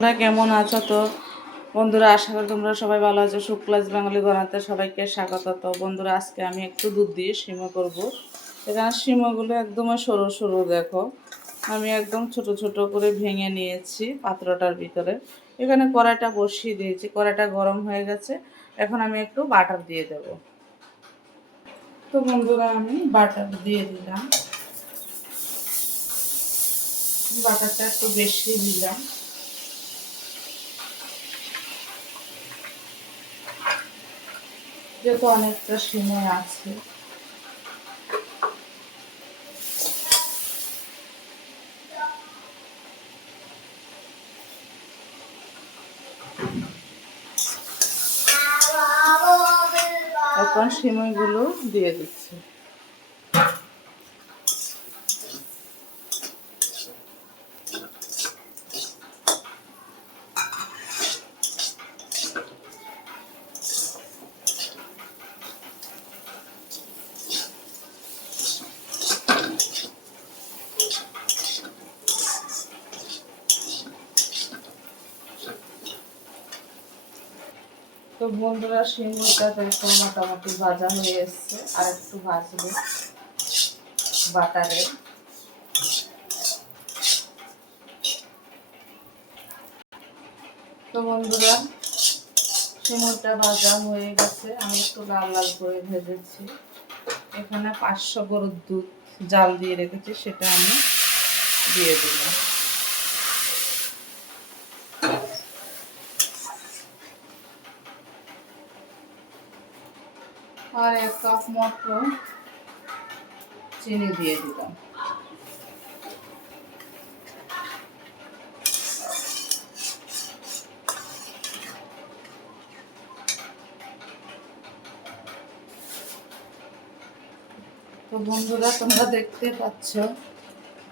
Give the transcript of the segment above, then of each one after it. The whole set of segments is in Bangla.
তোমরা কেমন আছো? তো বন্ধুরা, আশা করি তোমরা সবাই ভালো আছো। শুক্লাস বাঙালি গণাতে সবাইকে স্বাগত। তো বন্ধুরা, আজকে আমি একটু দুধ দিয়ে সিমো করব। এখানে সিমোগুলো একদম সরু সরু দেখো, আমি একদম ছোট ছোট করে ভেঙে নিয়েছি পাত্রটার ভিতরে। এখানে কড়াইটা বসিয়ে দিয়েছি, কড়াইটা গরম হয়ে গেছে। এখন আমি একটু বাটার দিয়ে দেব। তো বন্ধুরা, আমি বাটার দিয়ে দিলাম, বাটারটা একটু বেশি দিলাম। যেহেতু অনেকটা সিমে আছে, এখন সিমইগুলো দিয়ে দিচ্ছি। তো বন্ধুরা, সিমটা দেখো মোটামুটি ভাজা হয়ে এসছে, আর একটু ভাজবো বাটারে। তো বন্ধুরা, সিমটা ভাজা হয়ে গেছে, আমি একটু লাল লাল করে ভেজেছি। এখানে 500 গরুর দুধ জাল দিয়ে রেখেছি, সেটা আমি দিয়ে দিলাম। আর 1 কাপ মতো চিনি দিয়ে দিলাম। তো বন্ধুরা, তোমরা দেখতে পাচ্ছ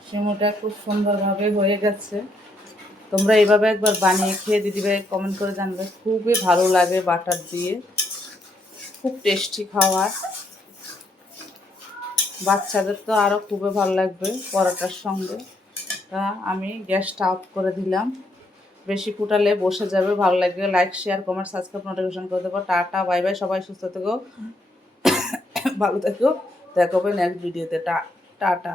সিমটা খুব সুন্দরভাবে হয়ে গেছে। তোমরা এইভাবে একবার বানিয়ে খেয়ে দিদিভাই কমেন্ট করে জানবে, খুবই ভালো লাগে বাটার দিয়ে, খুব টেস্টি খাবার। বাচ্চাদের তো আরও খুবই ভালো লাগবে পরোটার সঙ্গে। তা আমি গ্যাসটা অফ করে দিলাম, বেশি ফুটালে বসে যাবে। ভালো লাগবে like, share, comment, subscribe, notification করে দেবো। টাটা, বাই বাই, সবাই সুস্থ থেকো, ভালো থেকো। দেখাবে নেক্সট ভিডিওতে। টাটা।